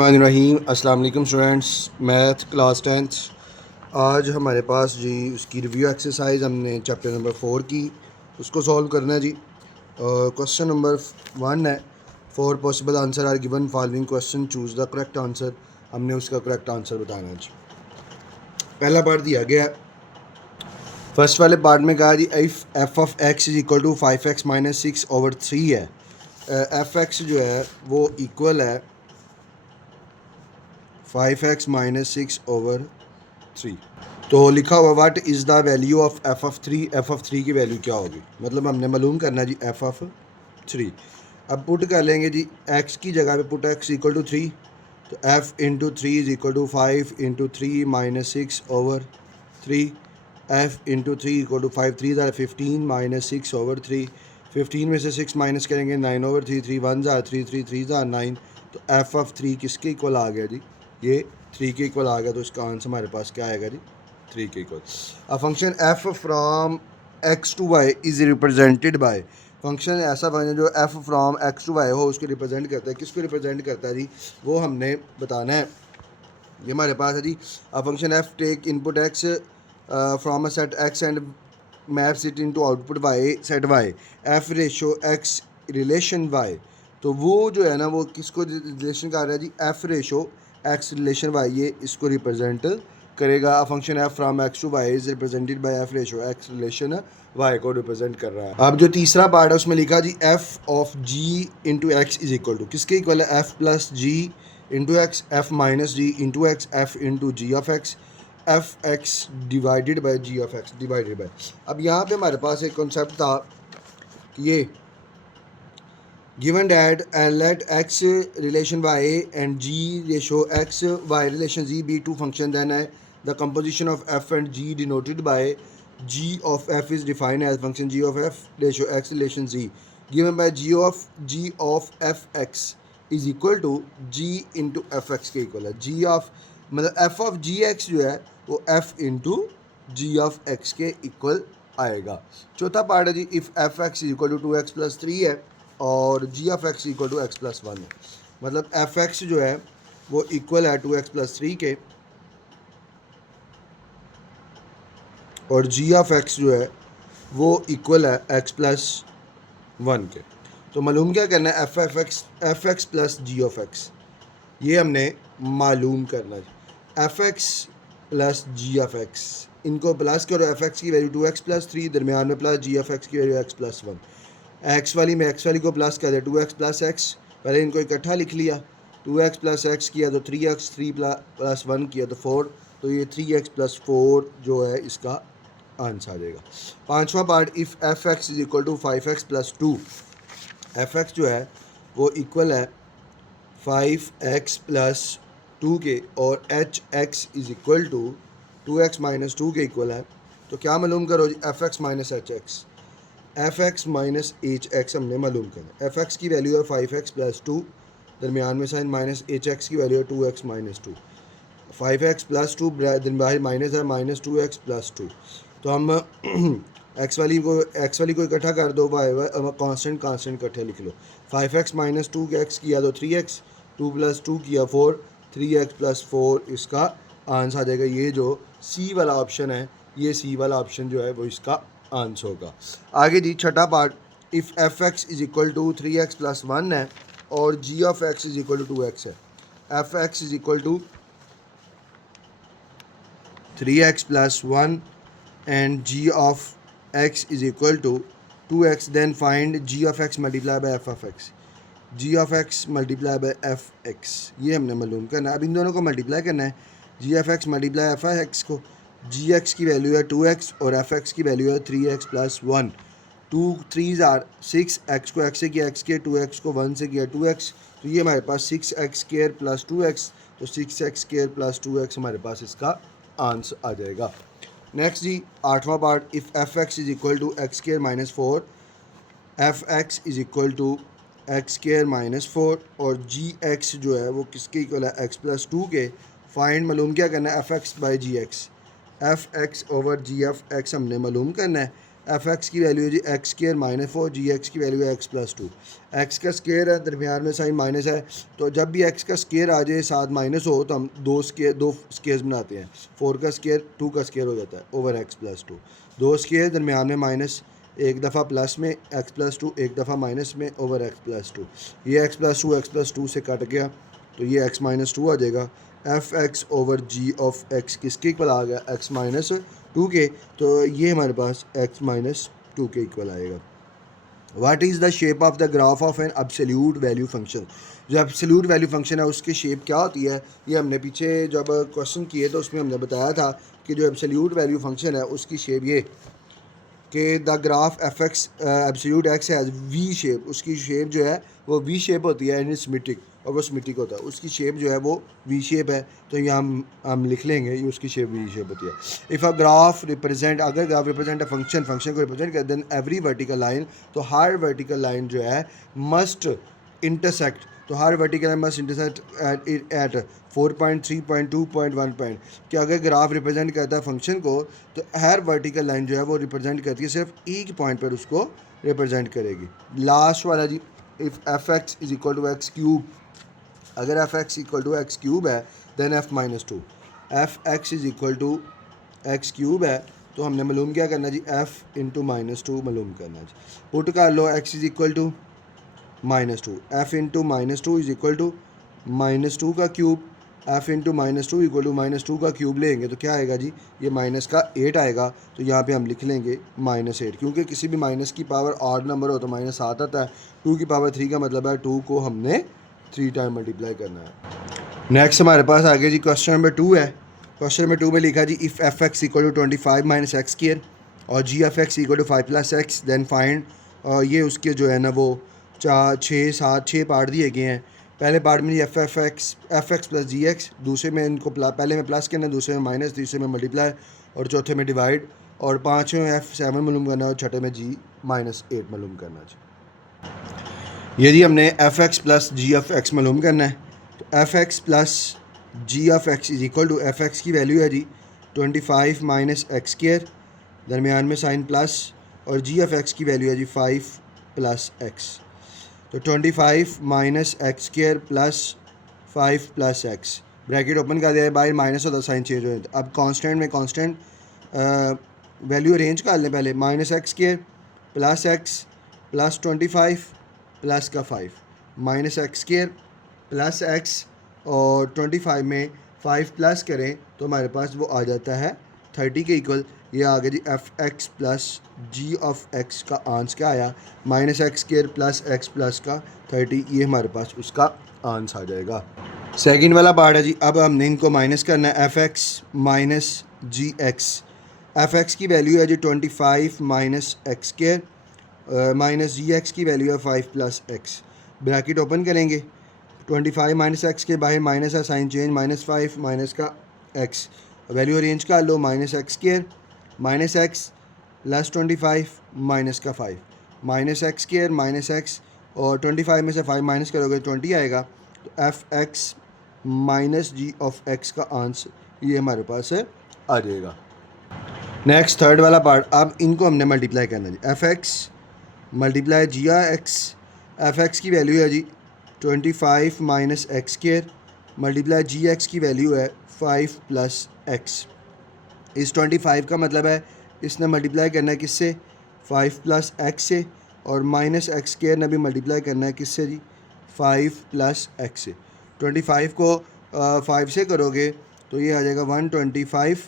रहीम अस्सलाम वालेकुम students. Math class tenth. आज हमारे पास जी उसकी रिव्यू एक्सरसाइज हमने चैप्टर नंबर 4 की उसको सॉल्व करना है जी। क्वेश्चन नंबर 1 है, four possible answer are given following question, choose the correct answer. हमने उसका करेक्ट आंसर बताना है जी। पहला पार्ट दिया गया है। फर्स्ट वाले पार्ट में कहा जी if F of x is equal to 5x-6/3 है। एफ एक्स जो है वो इक्वल है 5x-6/3। तो लिखा हुआ what is the value of f(3)। f(3) की वैल्यू क्या होगी, मतलब हमने मालूम करना है जी f(3). अब पुट कर लेंगे जी x की जगह पे पुट x इक्वल टू 3, तो f(3) is equal to 5(3)-6/3। f(3) equal to 5(3)=15 -6/3। 15 में से 6 माइनस करेंगे 9/3। 3 1 ज़ा 3 3 3 ज़ा 9। तो f(3) किसके इक्वल आ गया जी, ये 3 के इक्वल आ गया। तो इसका आंसर हमारे पास क्या आएगा जी, 3 के इक्वल। A function f from x to y is represented by. Function ऐसा फंक्शन जो f from x to y हो उसको रिप्रेजेंट करता है। किसको रिप्रेजेंट करता है जी, वो हमने बताना है। ये हमारे पास है जी a function f take input x from a set x and maps it into output y set y। f ratio x relation y। तो वो जो है ना वो किसको रिलेशन कर रहा है जी, f ratio x relation y, ये इसको रिप्रेजेंट करेगा। Function f from x to y is represented by f ratio x relation y को रिप्रेजेंट कर रहा है। अब जो तीसरा पार्ट है उसमें लिखा जी f of g into x is equal to किसके इक्वल है, f plus g into x, f minus g into x, f into ji of x, F x divided by g of x divided by. अब यहाँ पे हमारे पास एक concept था कि ये given that let X relation Y and G ratio X Y relation G be two function then है the composition of F and G denoted by G of F is defined as function G of F ratio X relation G given by G of F x is equal to G into F X के equal है। G of मतलब F of G X जो है वो F into ji of X के equal आएगा। चौथा part है जी if F x is equal to 2x+3 है और G of X equal to x+1 है। मतलब एफ एक्स जो है वो इक्वल है 2x+3 के और जी ऑफ एक्स जो है वो इक्वल है x+1 के। तो मालूम क्या करना है, F x plus ji of x, ये हमने मालूम करना है। F x plus ji of x, इनको प्लस करो। एफ एक्स की वैल्यू 2x+3, दरमियान में प्लस जी ऑफ एक्स की वैल्यू x+1। एक्स वाली में एक्स वाली को प्लस कर दे 2x प्लस एक्स, पहले इनको इकट्ठा लिख लिया। 2x प्लस एक्स किया तो 3x, 3 प्लस 1 किया तो 4। तो ये 3x प्लस 4 जो है इसका आंसर आ जाएगा। पांचवा part if F x is equal to 5x+2। F X जो है वो इक्वल है 5x+2 के और H X is equal to 2x-2 के इक्वल है। तो क्या मालूम करो जी, F x minus H X. F x minus H X हमने मालूम करना। एफ एक्स की वैल्यू है 5x+2, दरमियान में साइन माइनस एच एक्स की वैल्यू है 2x-2। 5x+2 बाहर माइनस है -2x+2। तो हम एक्स वाली को इकट्ठा कर दो, कांस्टेंट कांस्टेंट इकट्ठे लिख लो। 5x-2 के एक्स किया तो 3x, 2 + 2 किया 4, 3x+4 इसका आंसर आ जाएगा। ये जो सी वाला ऑप्शन है, ये सी वाला ऑप्शन जो है वो इसका आंसर होगा। आगे जी छठा part if F x is equal to 3x+1 है और G of x is equal to 2x है। F x is equal to 3x+1 and g of x is equal to 2x, then find g of x multiplied by f of x। g of x multiply by f x, ये हमने मालूम करना है। अब इन दोनों को multiply करना है, g of x multiply f x को। g x की वैल्यू है 2x और f x की वैल्यू है 3x+1। 2 3 आर 6, x को x से किया x के, 2x को 1 से किया 2x। तो ये हमारे पास 6x² + 2x, तो 6x² + 2x हमारे पास इसका आंसर आ जाएगा। नेक्स्ट जी आठवां part if F x is equal to x² - 4, f x is equal to x² - 4 और जी एक्स जो है वो किसके इक्वल है, x+2 के। फाइंड मालूम क्या करना है, F x by g x. F x over g F x हमने मालूम करना है। एफ एक्स की वैल्यू है g x square -4, g x की वैल्यू है x+2। एक्स का स्केयर है, दरमियान में साइन माइनस है, तो जब भी एक्स का स्केयर आ जाए साथ माइनस हो तो हम दो स्केयर्स बनाते हैं। 4 का स्केयर 2 का स्केयर हो जाता है ओवर x+2। दो स्केयर दरमियान में माइनस, एक दफ़ा प्लस में x+2, एक दफ़ा माइनस में ओवर x+2। ये x+2 से कट गया तो ये x-2 आ जाएगा। F x over g of x किसके इक्वल आ गया, x-2 के, तो ये हमारे पास x-2 के इक्वल आएगा। What is the shape of the graph of an absolute value function. जो एब्सोल्यूट वैल्यू फंक्शन है उसकी शेप क्या होती है, ये हमने पीछे जब क्वेश्चन किए तो उसमें हमने बताया था कि जो एब्सोल्यूट वैल्यू फंक्शन है उसकी शेप ये कि the graph F x absolute x has V shape, उसकी शेप जो है वो वी शेप होती है एंड सिमेट्रिक, और वो सिमेट्रिक होता है, उसकी शेप जो है वो वी शेप है। तो यहाँ हम लिख लेंगे ये उसकी शेप वी शेप होती है। इफ़ अ ग्राफ रिप्रेजेंट, अगर ग्राफ रिप्रेजेंट अ फंक्शन को रिप्रेजेंट कर देन एवरी वर्टिकल लाइन, तो हर वर्टिकल लाइन जो है मस्ट इंटरसेक्ट, तो हर vertical line must intersect at 4.3.2.1 point, कि अगर ग्राफ रिप्रेजेंट करता है फंक्शन को तो हर वर्टिकल लाइन जो है वो रिप्रेजेंट करती है सिर्फ एक पॉइंट पर उसको रिप्रेजेंट करेगी। लास्ट वाला जी, if F x is equal to x cube, अगर F X equal to x cube है then f-2, F x is equal to x cube है तो हमने मालूम क्या करना जी, f इंटू -2 मालूम करना जी। पुट कर लो x is equal to -2, f into -2 is equal to -2 का cube, f into -2 equal to -2 का क्यूब लेंगे तो क्या आएगा जी, ये माइनस का 8 आएगा। तो यहाँ पे हम लिख लेंगे -8, क्योंकि किसी भी माइनस की पावर ऑड नंबर हो तो -7 आता है। 2 की पावर 3 का मतलब है 2 को हमने 3 टाइम मल्टीप्लाई करना है। नेक्स्ट हमारे पास आगे जी क्वेश्चन नंबर 2 है। क्वेश्चन नंबर 2 में लिखा जी if F X equal to 25 minus X square और G F X equal to 5+x then find, ये उसके जो है ना वो 6 पार्ट दिए गए हैं। पहले पार्ट में एफ एक्स प्लस जी एक्स, दूसरे में इनको पहले में प्लस करना, दूसरे में माइनस, तीसरे में मल्टीप्लाई और चौथे में डिवाइड, और पाँचवें में F7 मालूम करना और छठे में G-8 मालूम करना। ये जी हमने एफ एक्स प्लस जी एफ एक्स मालूम करना है, तो F x plus ji F x is equal to, F x की वैल्यू है जी 25 माइनस एक्स स्क्वायर, दरमियान में साइन प्लस, और जी एफ एक्स की वैल्यू है जी 5 प्लस एक्स। तो 25 minus X square plus 5 plus x, bracket open कर दिया है, बाहर माइनस होता साइन चेंज हो जाता है। अब कांस्टेंट में कांस्टेंट वैल्यू अरेंज कर लें पहले, minus X square plus X plus 25 plus का 5, minus X square plus x और 25 में 5 प्लस करें तो हमारे पास वो आ जाता है 30 के इक्वल। ये आ गया जी F x plus ji of x का आंसर क्या आया, minus X square plus X plus का 30, ये हमारे पास उसका आंसर आ जाएगा। सेकंड वाला पार्ट है जी, अब हमने इनको माइनस करना है, एफ एक्स माइनस जी एक्स, एफ एक्स की वैल्यू है जी 25 माइनस एक्स स्क्वायर माइनस जी एक्स की वैल्यू है 5 प्लस एक्स, ब्रैकेट ओपन करेंगे, 25 माइनस एक्स के बाहर माइनस है साइन चेंज, -5 माइनस का एक्स, वैल्यू अरेंज कर लो, minus X square minus X plus 25 minus का 5, minus X square minus x और 25 में से 5 माइनस करोगे 20 आएगा। तो F x minus g of x का आंसर ये हमारे पास है आ जाएगा। नेक्स्ट थर्ड वाला पार्ट, अब इनको हमने मल्टीप्लाई करना जी, एफ एक्स मल्टीप्लाई जी एक्स, एफ एक्स की वैल्यू है जी 25 माइनस एक्स स्क्वायर मल्टीप्लाई जी एक्स की वैल्यू है 5 प्लस एक्स। इस 25 का मतलब है इसने मल्टीप्लाई करना है किससे, 5 प्लस एक्स से, और माइनस एक्स स्क्वायर ने भी मल्टीप्लाई करना है किससे जी, 5 प्लस एक्स से। 25 को 5 से करोगे तो ये आ जाएगा 125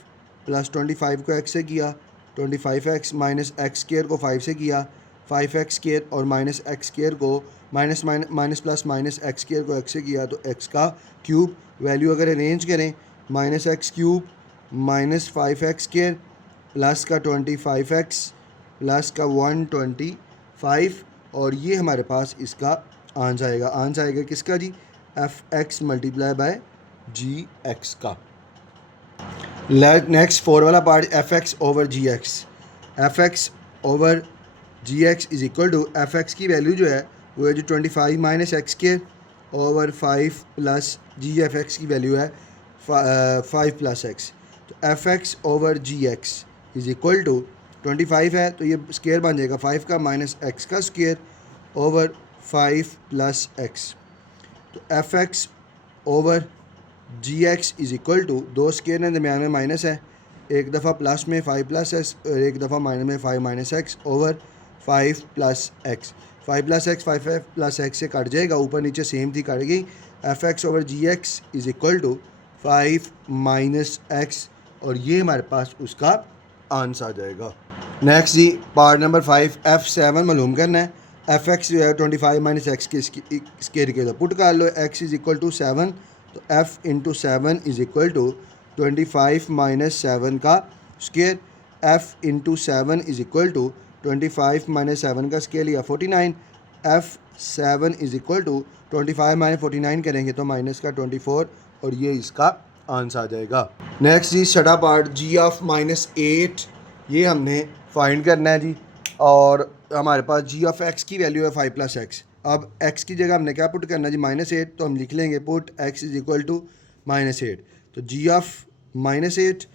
प्लस 25 को एक्स से किया, 25x माइनस एक्स स्क्वायर को 5 से किया, 5x स्क्वायर और माइनस एक्स स्क्वायर को minus plus minus X square को एक्स से किया तो x का क्यूब, वैल्यू अगर अरेंज करें minus x cube minus 5x square plus का 25x प्लस का 125, और ये हमारे पास इसका आंसर आएगा। आंसर आएगा किसका जी, F X multiply by G X का। नेक्स्ट 4 वाला part, F x over ji x, F x over ji X is equal to, F x की वैल्यू जो है वो है जो 25 माइनस एक्स के ओवर 5 प्लस जी एफ एक्स की वैल्यू है 5 प्लस एक्स। तो F x over ji X is equal to 25 है तो ये स्केयर बन जाएगा 5 का माइनस एक्स का स्केयर ओवर 5 प्लस एक्स। तो F x over ji x is equal to, दो स्केयर हैं दरमियान में माइनस है, एक दफ़ा प्लस में 5 प्लस एक्स और एक दफ़ा माइनस में 5 minus x over 5 plus x. 5 plus x 5 plus x से कट जाएगा, ऊपर नीचे सेम थी कट गई। F x over ji x is equal to 5 minus x और ये हमारे पास उसका आंसर आ जाएगा। नेक्स्ट जी पार्ट नंबर 5 F7 मालूम करना है। एफ एक्स जो है 25 माइनस एक्स के स्केयर के लिए पुट कर लो, एक्स इज़ इक्वल टू 7 तो f into 7 is equal to 25 minus 7 का square. f into 7 is equal to 25 minus 7 का स्केयर या 49। f7 is equal to 25 minus 49 करेंगे तो माइनस का 24 और ये इसका आंसर आ जाएगा। नेक्स्ट जी छठा पार्ट जी ऑफ माइनस 8, ये हमने फाइंड करना है जी। और हमारे पास जी ऑफ एक्स की वैल्यू है 5 प्लस एक्स। अब x की जगह हमने क्या पुट करना है जी -8, तो हम लिख लेंगे put x is equal to -8। तो जी ऑफ -8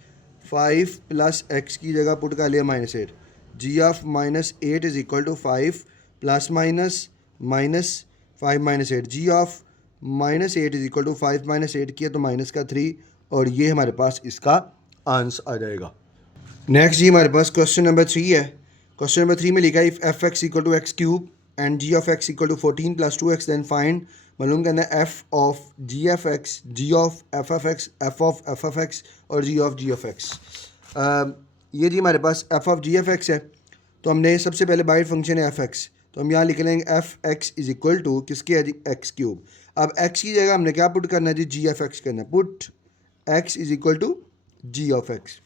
5 प्लस एक्स की जगह पुट कर लिया -8। G of -8 is equal to 5 plus minus minus 5 -8। G of -8 is equal to 5 -8 किया तो माइनस का 3 और ये हमारे पास इसका आंसर आ जाएगा। नेक्स्ट जी हमारे पास क्वेश्चन नंबर 3 है। क्वेश्चन नंबर 3 में लिखा है if F X equal to x cube and G of X equal to 14 plus 2x then find. मालूम करना है F of G F X, G of F F X और G of x. ये जी हमारे पास F of G F X है तो हमने सबसे पहले बाइट फंक्शन है एफ एक्स, तो हम यहाँ लिख लेंगे F x is equal to किसके है जी एक्स क्यूब। अब एक्स की जगह हमने क्या पुट करना है जी जी एफ एक्स करना है, put x is equal to ji of x.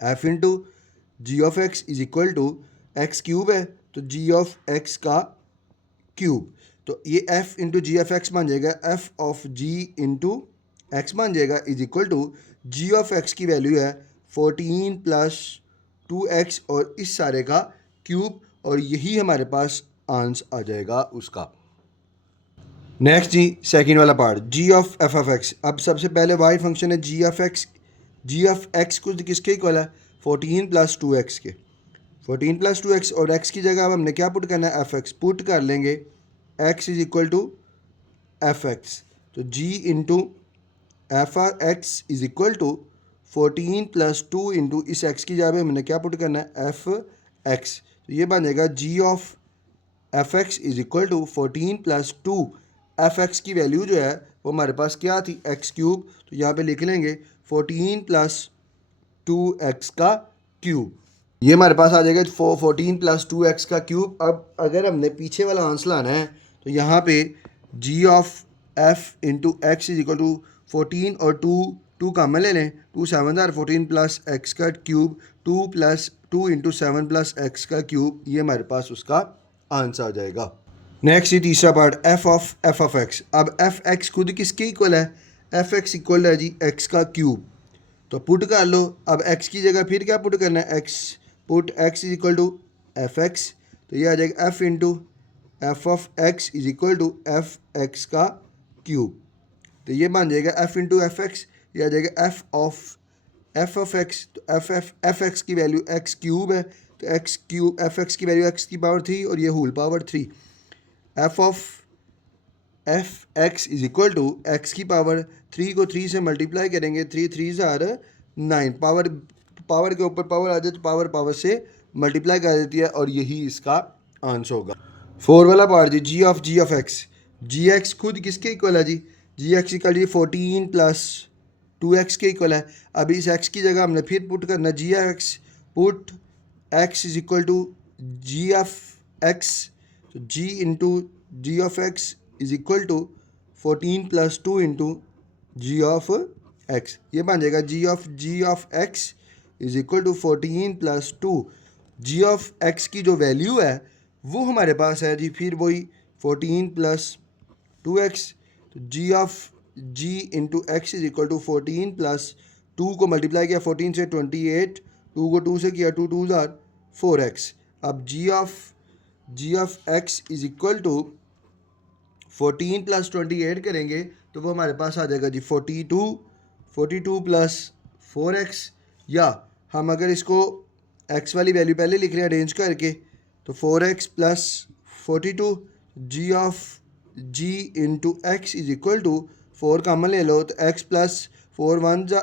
F into ji of x is equal to x cube है तो जी ऑफ एक्स का क्यूब, तो ये f into g F x बन जाएगा, f of ji into x बन जाएगा is equal to ji of x की वैल्यू है 14 प्लस 2x और इस सारे का क्यूब और यही हमारे पास आंसर आ जाएगा उसका। नेक्स्ट जी सेकंड वाला part ji of F X. अब सबसे पहले वाई फंक्शन है G of x, G of X को किसके इक्वल है 14 प्लस 2x के, 14 प्लस 2x और x की जगह अब हमने क्या पुट करना है एफ एक्स, पुट कर लेंगे x is equal to F x, तो g into F x is equal to 14 plus 2 into इस x की जगह हमने क्या पुट करना है एफ एक्स, तो ये बन जाएगा g of F x is equal to 14 plus 2। F x की वैल्यू जो है वो हमारे पास क्या थी एक्स क्यूब, तो यहाँ पे लिख लेंगे 14 प्लस 2x का क्यूब, ये हमारे पास आ जाएगा 14 प्लस 2x का क्यूब। अब अगर हमने पीछे वाला आंसर लाना है तो यहाँ पे g of f into x is equal to 14 और 2 कामन ले लें, 2 7 14 प्लस एक्स का cube 2 plus 2 into 7 plus x का क्यूब, ये हमारे पास उसका आंसर आ जाएगा। नेक्स्ट ये तीसरा पार्ट एफ ऑफ एक्स। अब एफ एक्स खुद किसके इक्वल है, एफ एक्स इक्वल है जी एक्स का क्यूब, तो पुट कर लो। अब x की जगह फिर क्या पुट करना है x, put x is equal to F x, तो ये आ जाएगा f into f of x is equal to F x का क्यूब, तो ये बन जाएगा f इंटू एफ एक्स, ये आ जाएगा एफ ऑफ एक्स, तो एफ एक्स की वैल्यू x क्यूब है तो x क्यूब एफ एक्स की वैल्यू x की पावर 3 और ये whole power 3, f of F x is equal to x की पावर 3 को 3 से मल्टीप्लाई करेंगे, 3 3 ज़ार 9, पावर के ऊपर पावर आ जाए तो पावर से मल्टीप्लाई कर देती है और यही इसका आंसर होगा। 4 वाला part ji of x, g x खुद किसके इक्वल है g x equal g 14 plus 2x के इक्वल है। अभी इस x की जगह हमने फिर पुट करना G F X, put x is equal to ji of x, तो G into ji of x is equal to 14 plus 2 into ji of x, ये बन जाएगा G of x is equal to 14 plus 2। G of x की जो value है वो हमारे पास है जी फिर वही 14 प्लस 2x, तो G into x is equal to 14 plus 2 को मल्टीप्लाई किया 14 से 28, 2 को 2 से किया 2 2 ज़ार 4x। अब G of x is equal to 14 plus 28 करेंगे तो वो हमारे पास आ जाएगा जी 42 प्लस 4x, या हम अगर इसको एक्स वाली वैल्यू पहले लिख रहे हैं अरेंज करके, तो 4x plus 42 g of ji into x is equal to 4 common ले लो, तो x प्लस 4 1 जा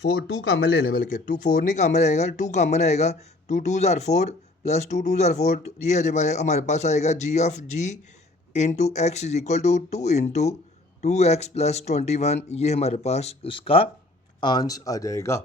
2 कामन ले लें, बल्कि 2 4 नहीं कामन आएगा, 2 कामन आएगा, 2 2 ज़ार 4 प्लस 2 2 ज़ार 4, तो ये हमारे पास आएगा G of ji into x is equal to 2 into 2x plus 21, ये हमारे पास इसका आंसर आ जाएगा।